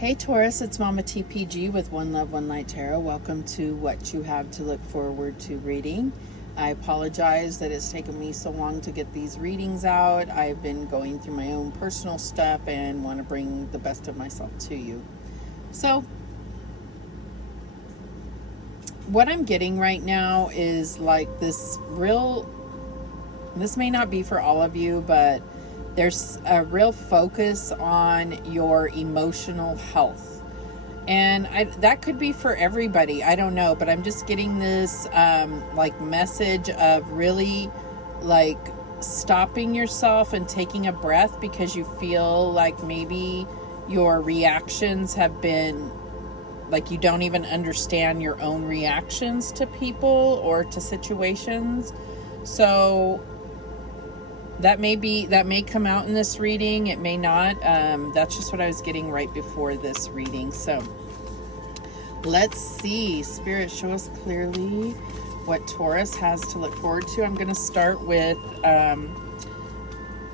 Hey Taurus, it's Mama TPG with One Love, One Light Tarot. Welcome to What You Have to Look Forward to reading. I apologize that it's taken me so long to get these readings out. I've been going through my own personal stuff and want to bring the best of myself to you. So, what I'm getting right now is like this may not be for all of you, but there's a real focus on your emotional health. And that could be for everybody. I don't know, but I'm just getting this message of really stopping yourself and taking a breath because you feel like maybe your reactions have been you don't even understand your own reactions to people or to situations. So that may come out in this reading. It may not. That's just what I was getting right before this reading. So let's see. Spirit, show us clearly what Taurus has to look forward to. I'm going to start with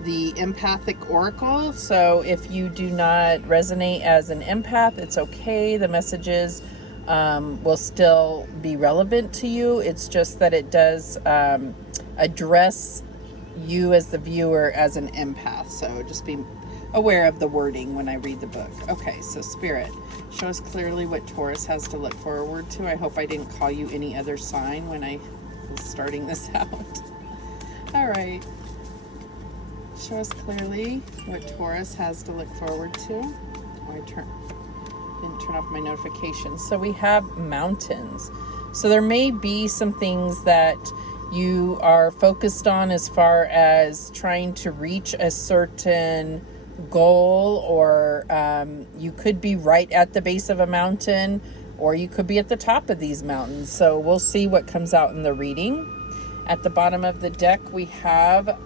the Empathic Oracle. So if you do not resonate as an empath, it's okay. The messages will still be relevant to you. It's just that it does address you as the viewer as an empath. So just be aware of the wording when I read the book. Okay, so Spirit, show us clearly what Taurus has to look forward to. I hope I didn't call you any other sign when I was starting this out. All right. Show us clearly what Taurus has to look forward to. I didn't turn off my notifications. So we have mountains. So there may be some things that you are focused on as far as trying to reach a certain goal, or you could be right at the base of a mountain, or you could be at the top of these mountains. So we'll see what comes out in the reading. At the bottom of the deck, we have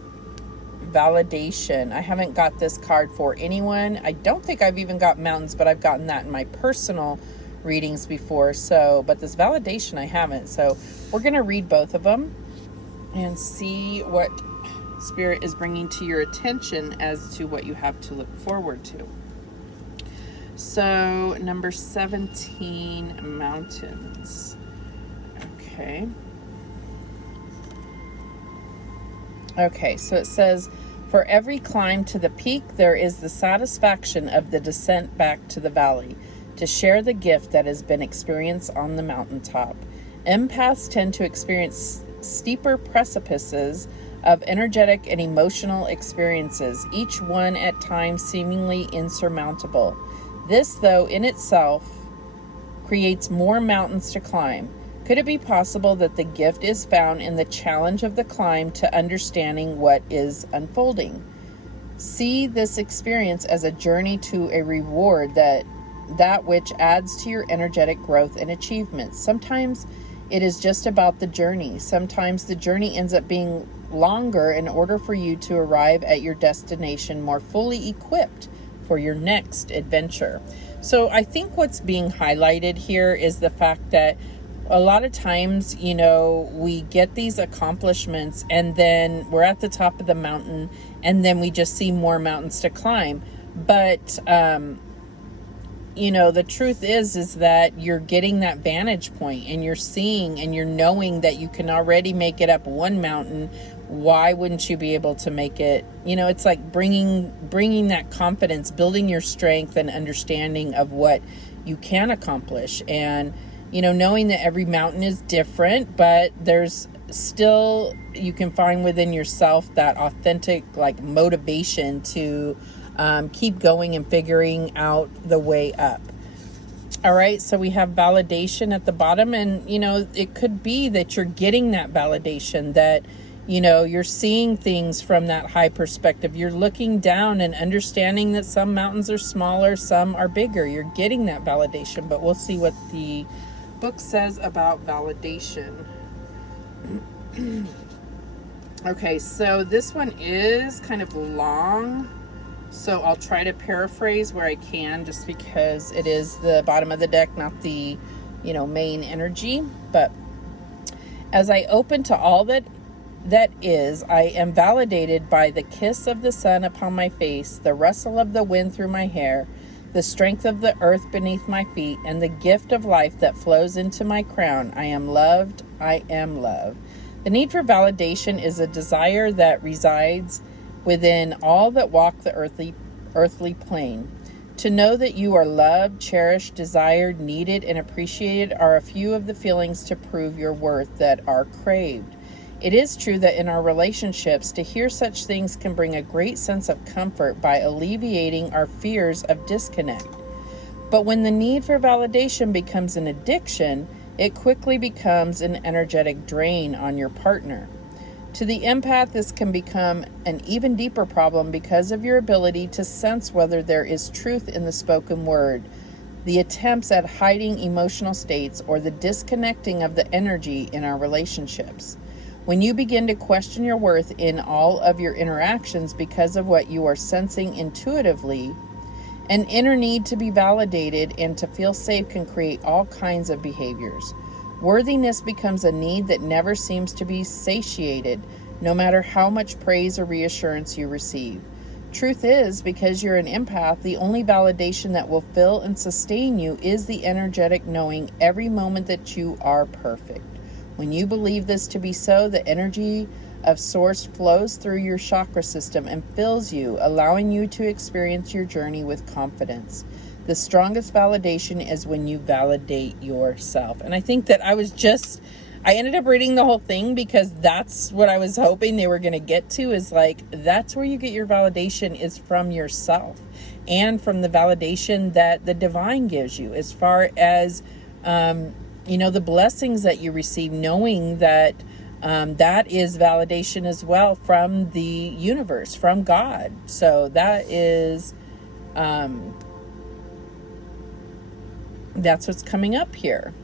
validation. I haven't got this card for anyone. I don't think I've even got mountains, but I've gotten that in my personal readings before. So, but this validation I haven't. So we're going to read both of them and see what Spirit is bringing to your attention as to what you have to look forward to. So, number 17, mountains. Okay. Okay, so it says, for every climb to the peak, there is the satisfaction of the descent back to the valley, to share the gift that has been experienced on the mountaintop. Empaths tend to experience steeper precipices of energetic and emotional experiences, each one at times seemingly insurmountable. This, though, in itself creates more mountains to climb. Could it be possible that the gift is found in the challenge of the climb to understanding what is unfolding? See this experience as a journey to a reward, that which adds to your energetic growth and achievements. Sometimes it is just about the journey. Sometimes the journey ends up being longer in order for you to arrive at your destination more fully equipped for your next adventure. So I think what's being highlighted here is the fact that a lot of times, we get these accomplishments and then we're at the top of the mountain and then we just see more mountains to climb. But, the truth is that you're getting that vantage point and you're seeing and you're knowing that you can already make it up one mountain. Why wouldn't you be able to make it? It's like bringing that confidence, building your strength and understanding of what you can accomplish. And, knowing that every mountain is different, but there's still, you can find within yourself that authentic motivation to keep going and figuring out the way up. All right, so we have validation at the bottom, and it could be that you're getting that validation, that you're seeing things from that high perspective. You're looking down and understanding that some mountains are smaller, some are bigger. You're getting that validation, but we'll see what the book says about validation. Okay, so this one is kind of long, so I'll try to paraphrase where I can, just because it is the bottom of the deck, not the main energy. But as I open to all that is, I am validated by the kiss of the sun upon my face, the rustle of the wind through my hair, the strength of the earth beneath my feet, and the gift of life that flows into my crown. I am loved. I am love. The need for validation is a desire that resides within all that walk the earthly plane. To know that you are loved, cherished, desired, needed, and appreciated are a few of the feelings to prove your worth that are craved. It is true that in our relationships, to hear such things can bring a great sense of comfort by alleviating our fears of disconnect. But when the need for validation becomes an addiction, it quickly becomes an energetic drain on your partner. To the empath, this can become an even deeper problem because of your ability to sense whether there is truth in the spoken word, the attempts at hiding emotional states, or the disconnecting of the energy in our relationships. When you begin to question your worth in all of your interactions because of what you are sensing intuitively, an inner need to be validated and to feel safe can create all kinds of behaviors. Worthiness becomes a need that never seems to be satiated, no matter how much praise or reassurance you receive. Truth is, because you're an empath, the only validation that will fill and sustain you is the energetic knowing every moment that you are perfect. When you believe this to be so, the energy of source flows through your chakra system and fills you, allowing you to experience your journey with confidence. The strongest validation is when you validate yourself. And I think that I ended up reading the whole thing because that's what I was hoping they were going to get to, is like, that's where you get your validation, is from yourself and from the validation that the divine gives you, as far as, the blessings that you receive, knowing that that is validation as well from the universe, from God. So that is, that's what's coming up here.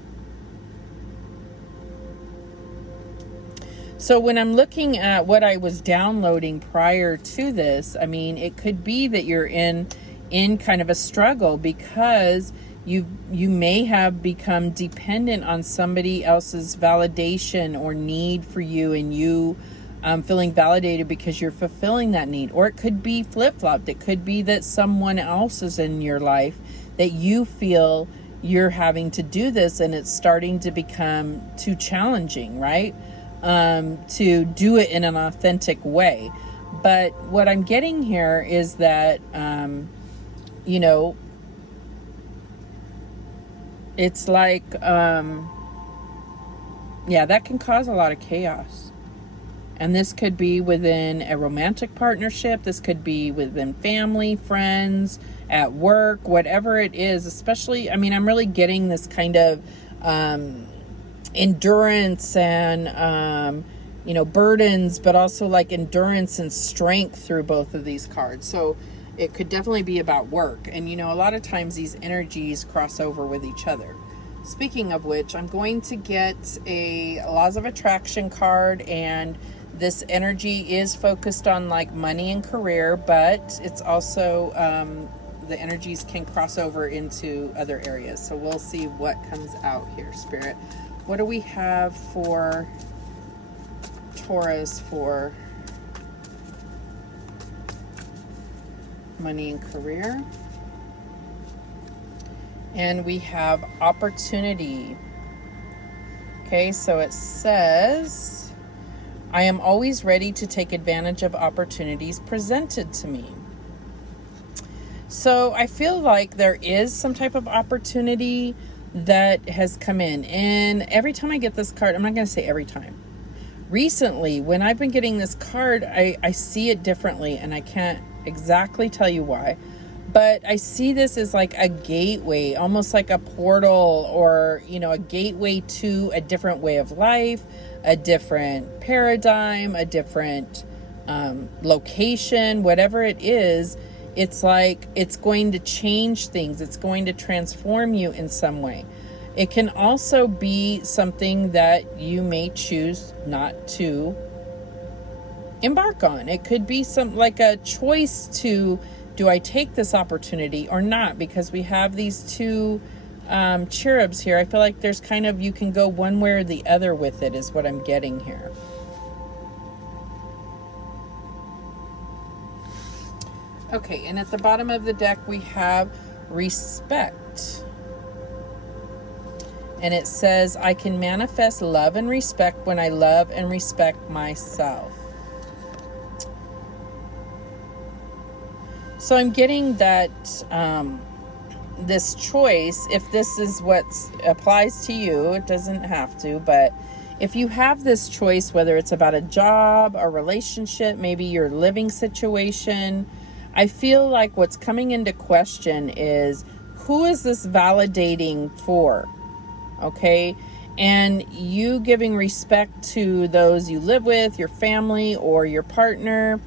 So when I'm looking at what I was downloading prior to this, I mean, it could be that you're in kind of a struggle because you may have become dependent on somebody else's validation or need for you, and you feeling validated because you're fulfilling that need. Or it could be flip-flopped. It could be that someone else is in your life that you feel you're having to do this, and it's starting to become too challenging, right? To do it in an authentic way. But what I'm getting here is that, it's like, that can cause a lot of chaos. And this could be within a romantic partnership. This could be within family, friends, at work, whatever it is. Especially, I'm really getting this kind of endurance and, burdens, but also like endurance and strength through both of these cards. So it could definitely be about work. And, a lot of times these energies cross over with each other. Speaking of which, I'm going to get a Laws of Attraction card, and this energy is focused on like money and career, but it's also, the energies can cross over into other areas. So we'll see what comes out here, Spirit. What do we have for Taurus for money and career? And we have opportunity. Okay, so it says, I am always ready to take advantage of opportunities presented to me. So I feel like there is some type of opportunity that has come in. And every time I get this card, I'm not going to say every time. Recently, when I've been getting this card, I see it differently, and I can't exactly tell you why. But I see this as like a gateway, almost like a portal, or, a gateway to a different way of life, a different paradigm, a different location, whatever it is. It's like it's going to change things. It's going to transform you in some way. It can also be something that you may choose not to embark on. It could be like a choice to, do I take this opportunity or not? Because we have these two cherubs here. I feel like there's kind of, you can go one way or the other with it, is what I'm getting here. Okay, and at the bottom of the deck we have respect. And it says, I can manifest love and respect when I love and respect myself. So I'm getting that this choice, if this is what applies to you, it doesn't have to, but if you have this choice, whether it's about a job, a relationship, maybe your living situation, I feel like what's coming into question is, who is this validating for? Okay. And you giving respect to those you live with, your family or your partner,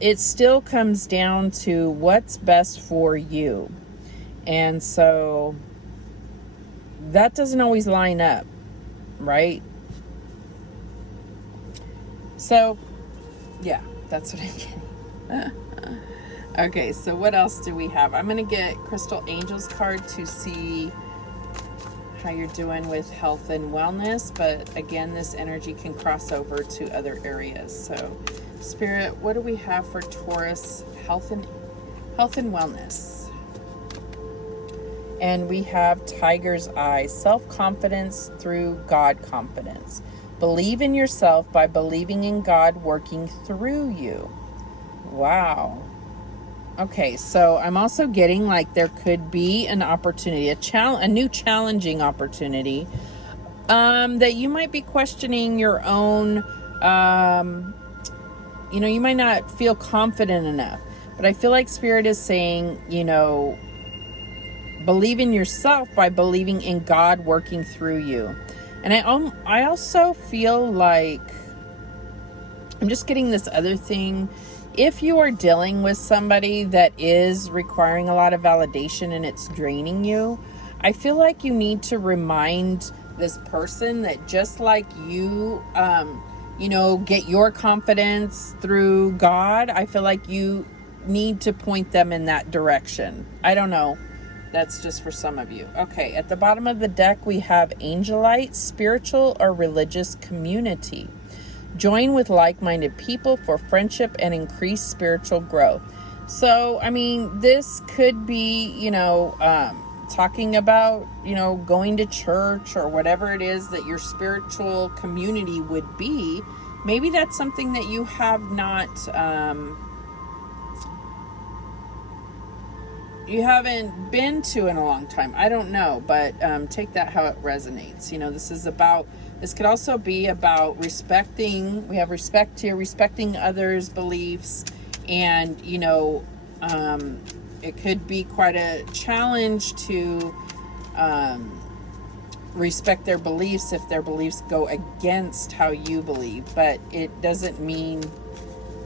it still comes down to what's best for you. And so that doesn't always line up, right? So yeah, that's what I'm getting. Okay, so what else do we have? I'm going to get Crystal Angels card to see how you're doing with health and wellness, but again, this energy can cross over to other areas. So Spirit, what do we have for Taurus health and wellness? And we have Tiger's Eye, self-confidence through God confidence. Believe in yourself by believing in God working through you. Wow. Okay, so I'm also getting like there could be an opportunity, a new challenging opportunity, that you might be questioning your own, you might not feel confident enough, but I feel like Spirit is saying, believe in yourself by believing in God working through you. And I also feel like I'm just getting this other thing. If you are dealing with somebody that is requiring a lot of validation and it's draining you, I feel like you need to remind this person that just like you, get your confidence through God, I feel like you need to point them in that direction. I don't know. That's just for some of you. Okay, at the bottom of the deck, we have Angelite, spiritual or religious community. Join with like-minded people for friendship and increased spiritual growth. So, this could be, talking about, going to church or whatever it is that your spiritual community would be. Maybe that's something that you have not, you haven't been to in a long time. I don't know, but take that how it resonates. This could also be about respecting, we have respect here, respecting others' beliefs. And, it could be quite a challenge to respect their beliefs if their beliefs go against how you believe. But it doesn't mean,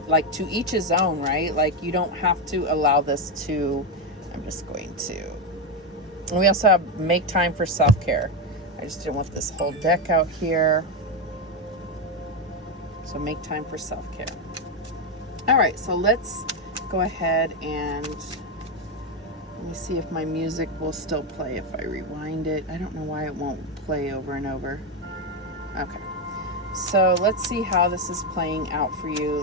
like, to each his own, right? Like, you don't have to allow this to, I'm just going to, and we also have make time for self-care. I just didn't want this whole deck out here. So make time for self-care. All right, so let's go ahead and let me see if my music will still play if I rewind it. I don't know why it won't play over and over. Okay, so let's see how this is playing out for you.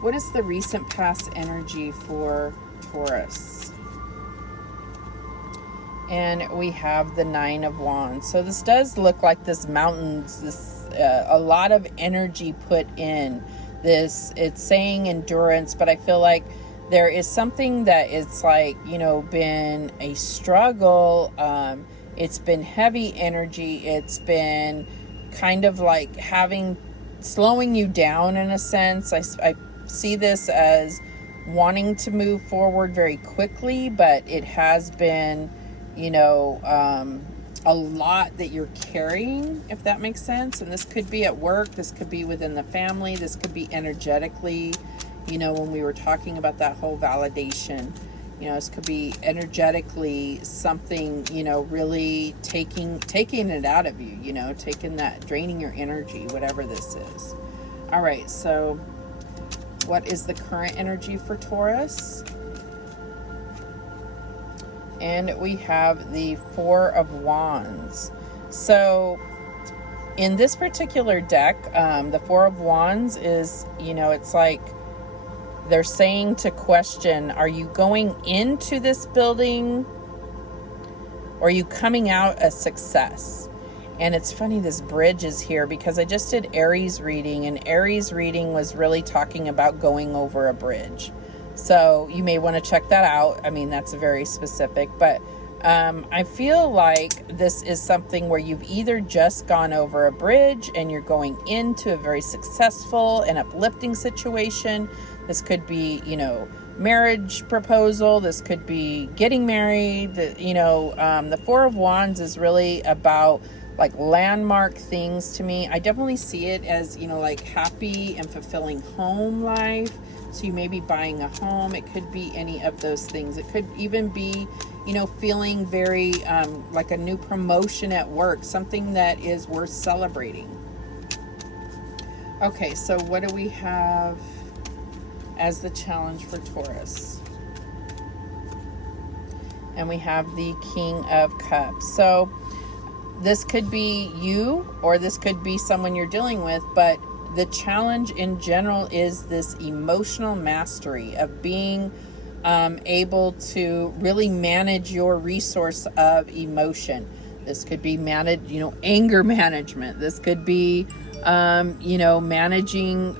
What is the recent past energy for Taurus? And we have the Nine of Wands. So this does look like this mountains, this a lot of energy put in this. It's saying endurance, but I feel like there is something that it's like, been a struggle. It's been heavy energy. It's been kind of like slowing you down in a sense. I see this as wanting to move forward very quickly, but it has been, a lot that you're carrying, if that makes sense. And this could be at work, this could be within the family, this could be energetically, when we were talking about that whole validation, this could be energetically something, really taking it out of you, taking that, draining your energy, whatever this is. All right, so what is the current energy for Taurus? And we have the Four of Wands. So in this particular deck, the Four of Wands is, it's like They're saying to question, are you going into this building or are you coming out a success? And it's funny, this bridge is here because I just did Aries reading, and Aries reading was really talking about going over a bridge. So you may want to check that out. I mean, that's very specific, but I feel like this is something where you've either just gone over a bridge and you're going into a very successful and uplifting situation. This could be, you know, marriage proposal. This could be getting married. The Four of Wands is really about like landmark things to me. I definitely see it as, you know, like happy and fulfilling home life. So you may be buying a home. It could be any of those things. It could even be, you know, feeling very like a new promotion at work, something that is worth celebrating. Okay, so what do we have as the challenge for Taurus? And we have the King of Cups. So this could be you, or this could be someone you're dealing with, but the challenge in general is this emotional mastery of being able to really manage your resource of emotion. This could be anger management. This could be, managing,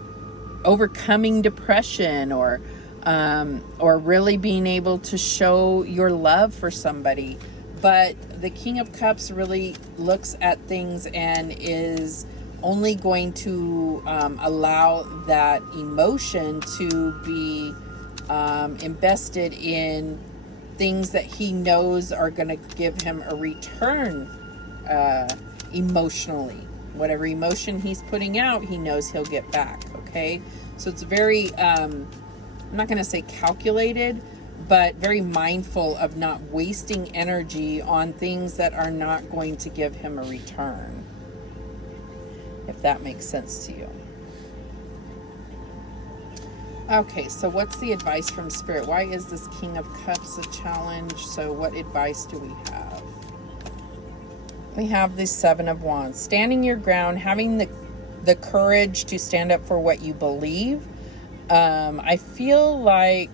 overcoming depression, or really being able to show your love for somebody. But the King of Cups really looks at things and is only going to allow that emotion to be invested in things that he knows are going to give him a return emotionally. Whatever emotion he's putting out, he knows he'll get back. Okay, so it's very I'm not going to say calculated, but very mindful of not wasting energy on things that are not going to give him a return, if that makes sense to you. Okay, so what's the advice from Spirit? Why is this King of Cups a challenge? So what advice do we have? We have the Seven of Wands. Standing your ground, having the courage to stand up for what you believe. I feel like,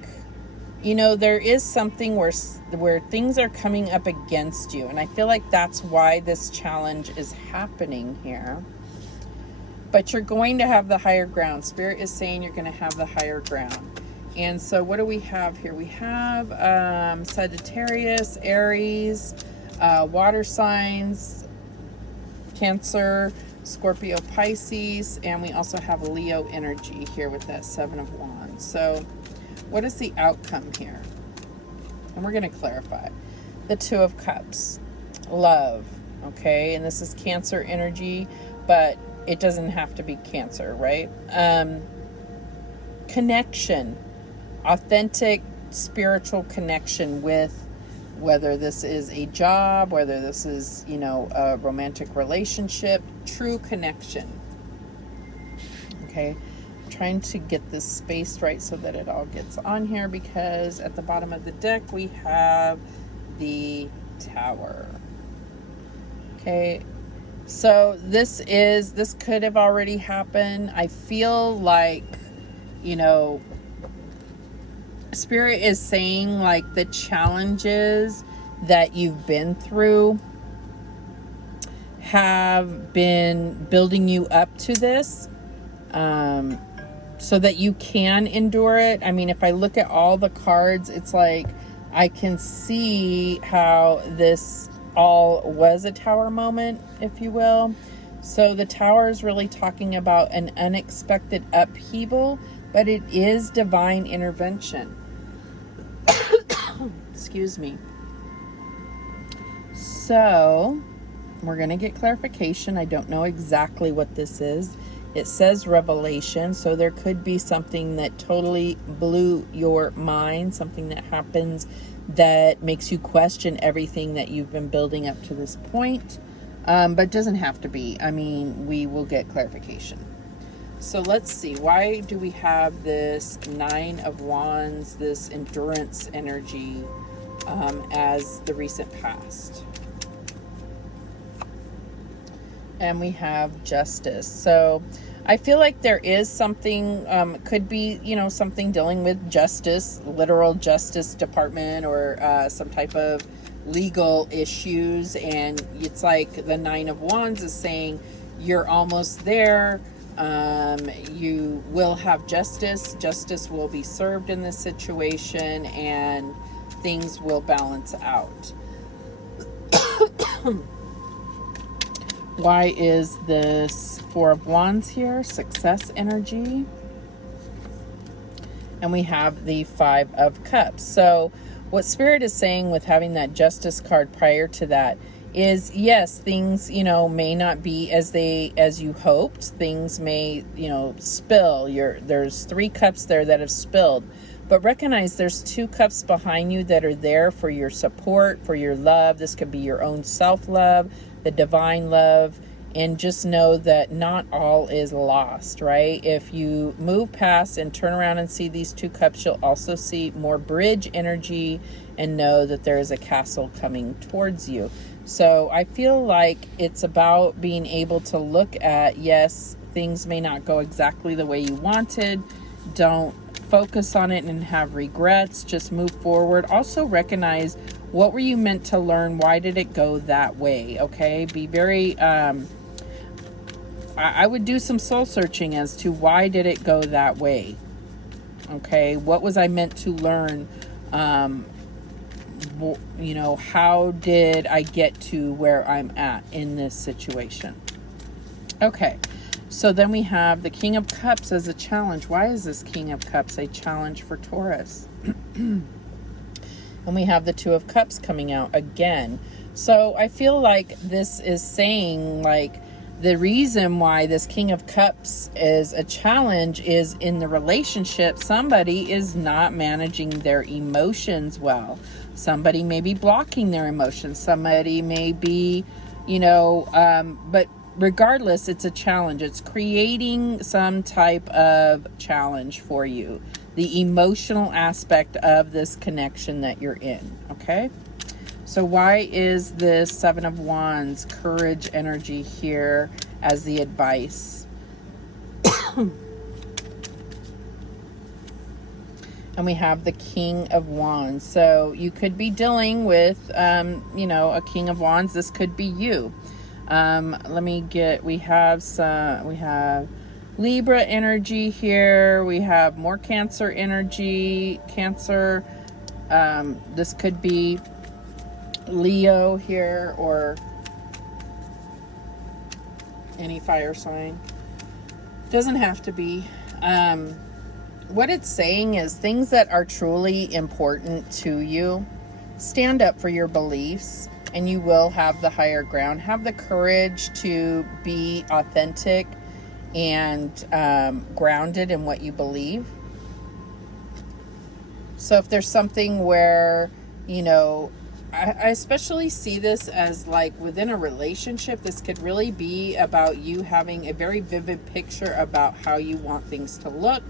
you know, there is something where things are coming up against you. And I feel like that's why this challenge is happening here. But you're going to have the higher ground. Spirit is saying you're going to have the higher ground. And so what do we have here? We have Sagittarius, Aries, water signs, Cancer, Scorpio, Pisces, and we also have Leo energy here with that Seven of Wands. So what is the outcome here? And we're going to clarify. The Two of Cups, love, okay? And this is Cancer energy, but it doesn't have to be Cancer, right? Connection, authentic spiritual connection with, whether this is a job, whether this is, you know, a romantic relationship, true connection. Okay, I'm trying to get this spaced right so that it all gets on here, because at the bottom of the deck we have the Tower. Okay, so this could have already happened. I feel like, you know, Spirit is saying like the challenges that you've been through have been building you up to this, so that you can endure it. I mean, if I look at all the cards, it's like I can see how this all was a Tower moment, if you will. So the Tower is really talking about an unexpected upheaval, but it is divine intervention. Excuse me. So we're going to get clarification. I don't know exactly what this is. It says revelation, so there could be something that totally blew your mind, something that happens that makes you question everything that you've been building up to this point. But it doesn't have to be. I mean, we will get clarification. So let's see. Why do we have this Nine of Wands, this endurance energy, as the recent past? And we have Justice. So I feel like there is something, could be, you know, something dealing with justice, literal justice department, or some type of legal issues. And it's like the Nine of Wands is saying you're almost there. You will have justice. Justice will be served in this situation, and things will balance out. Why is this Four of Wands here? Success energy. And we have the Five of Cups. So what Spirit is saying with having that Justice card prior to that is, yes, things, you know, may not be as you hoped. Things may, you know, spill. There's 3 cups there that have spilled. But recognize there's 2 cups behind you that are there for your support, for your love. This could be your own self-love, the divine love, and just know that not all is lost, right? If you move past and turn around and see these 2 cups, you'll also see more bridge energy and know that there is a castle coming towards you. So I feel like it's about being able to look at, yes, things may not go exactly the way you wanted. Don't focus on it and have regrets. Just move forward. Also recognize, what were you meant to learn? Why did it go that way? Okay, be very I would do some soul searching as to why did it go that way. Okay, what was I meant to learn? You know, how did I get to where I'm at in this situation? Okay, so then we have the King of Cups as a challenge. Why is this King of Cups a challenge for Taurus? And we have the Two of Cups coming out again. So I feel like this is saying, like, the reason why this King of Cups is a challenge is in the relationship, somebody is not managing their emotions well. Somebody may be blocking their emotions. Somebody may be, you know, but regardless, it's a challenge. It's creating some type of challenge for you. The emotional aspect of this connection that you're in, okay? So why is this Seven of Wands, courage energy here as the advice? And we have the King of Wands. So you could be dealing with, you know, a King of Wands. This could be you. We have Libra energy here. We have more Cancer energy. Cancer, this could be Leo here, or any fire sign. Doesn't have to be. What it's saying is things that are truly important to you, stand up for your beliefs, and you will have the higher ground. Have the courage to be authentic and grounded in what you believe. So if there's something where, you know, I especially see this as like within a relationship, this could really be about you having a very vivid picture about how you want things to look.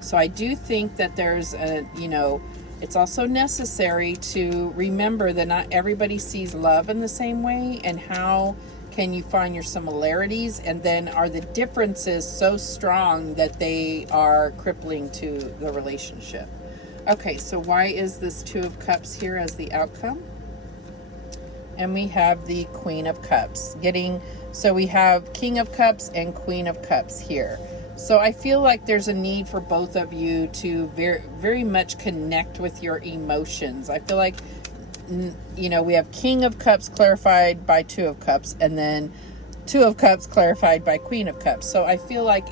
So I do think that there's a, you know, it's also necessary to remember that not everybody sees love in the same way, and how can you find your similarities, and then are the differences so strong that they are crippling to the relationship? Okay, so why is this Two of Cups here as the outcome? And we have the Queen of Cups. So we have King of Cups and Queen of Cups here. So I feel like there's a need for both of you to very, very much connect with your emotions. I feel like, you know, we have King of Cups clarified by Two of Cups, and then Two of Cups clarified by Queen of Cups. So I feel like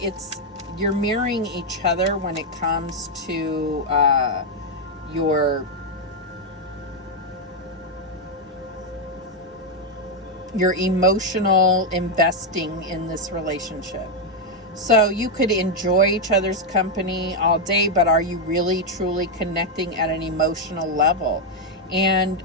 you're mirroring each other when it comes to your emotional investing in this relationship. So you could enjoy each other's company all day, but are you really truly connecting at an emotional level? And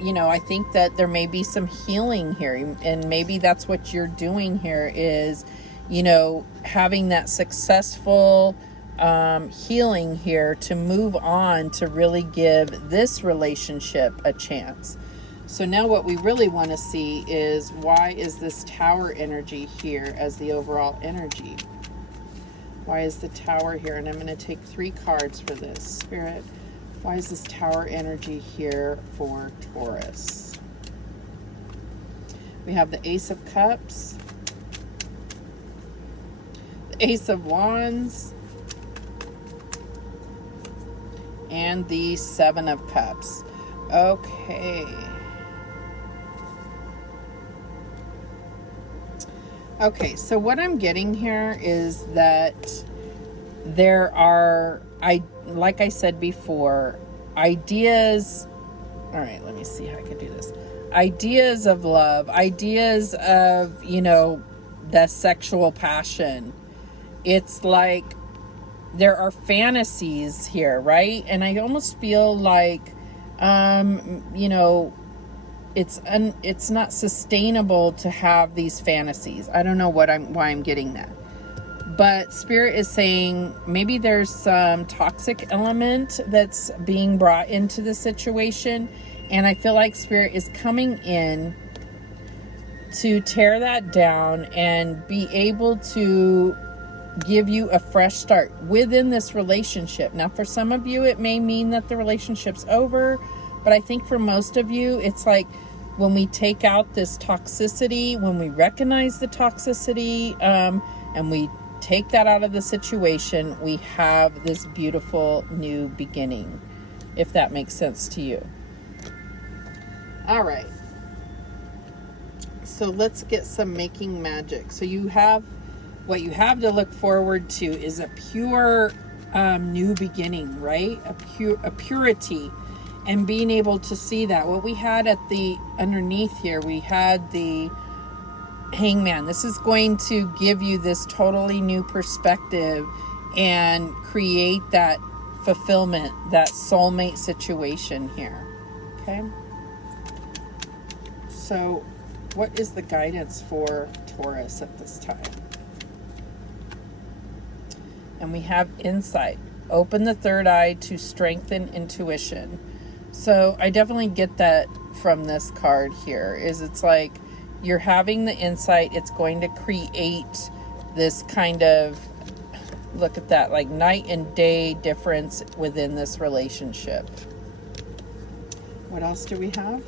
you know, I think that there may be some healing here, and maybe that's what you're doing here is, you know, having that successful healing here to move on to really give this relationship a chance. So now what we really want to see is, why is this Tower energy here as the overall energy? Why is the Tower here? And I'm going to take 3 cards for this. Spirit, why is this Tower energy here for Taurus? We have the Ace of Cups, the Ace of Wands, and the 7 of Cups. Okay. Okay, so what I'm getting here is that there are, like I said before, ideas. All right, let me see how I can do this. Ideas of love, ideas of, you know, the sexual passion. It's like there are fantasies here, right? And I almost feel like, you know, it's not sustainable to have these fantasies. I don't know why I'm getting that. But Spirit is saying maybe there's some toxic element that's being brought into the situation. And I feel like Spirit is coming in to tear that down and be able to give you a fresh start within this relationship. Now, for some of you, it may mean that the relationship's over. But I think for most of you, it's like when we take out this toxicity, when we recognize the toxicity, and we take that out of the situation, we have this beautiful new beginning, if that makes sense to you. All right. So let's get some making magic. So you have, what you have to look forward to is a pure new beginning, right? A purity. And being able to see that. What we had at the underneath here, we had the Hangman. This is going to give you this totally new perspective and create that fulfillment, that soulmate situation here. Okay. So what is the guidance for Taurus at this time? And we have insight. Open the third eye to strengthen intuition. So I definitely get that from this card here, is it's like you're having the insight. It's going to create this kind of, look at that, like night and day difference within this relationship. What else do we have?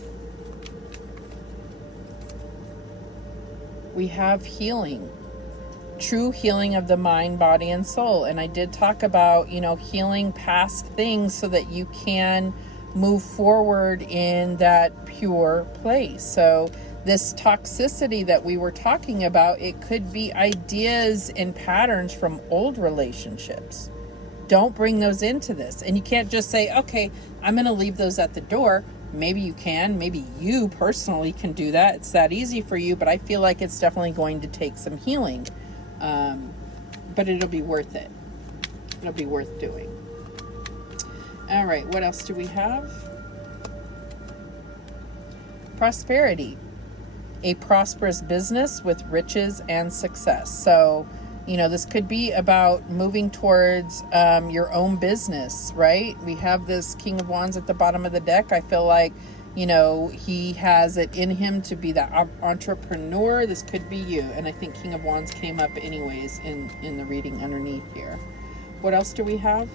We have healing. True healing of the mind, body, and soul. And I did talk about, you know, healing past things so that you can move forward in that pure place. So this toxicity that we were talking about, it could be ideas and patterns from old relationships. Don't bring those into this. And you can't just say, okay, I'm going to leave those at the door. Maybe you can. Maybe you personally can do that. It's that easy for you, but I feel like it's definitely going to take some healing. But it'll be worth it. It'll be worth doing. All right, what else do we have? Prosperity. A prosperous business with riches and success. So, you know, this could be about moving towards your own business, right? We have this King of Wands at the bottom of the deck. I feel like, you know, he has it in him to be that entrepreneur. This could be you. And I think King of Wands came up anyways in the reading underneath here. What else do we have?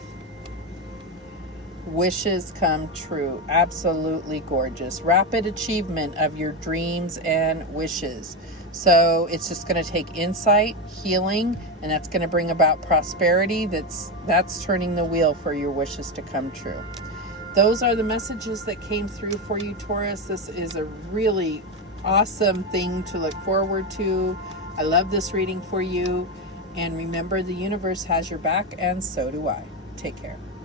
Wishes come true. Absolutely gorgeous. Rapid achievement of your dreams and wishes. So it's just going to take insight, healing, and that's going to bring about prosperity. That's turning the wheel for your wishes to come true. Those are the messages that came through for you, Taurus. This is a really awesome thing to look forward to. I love this reading for you. And remember, the universe has your back, and so do I. Take care.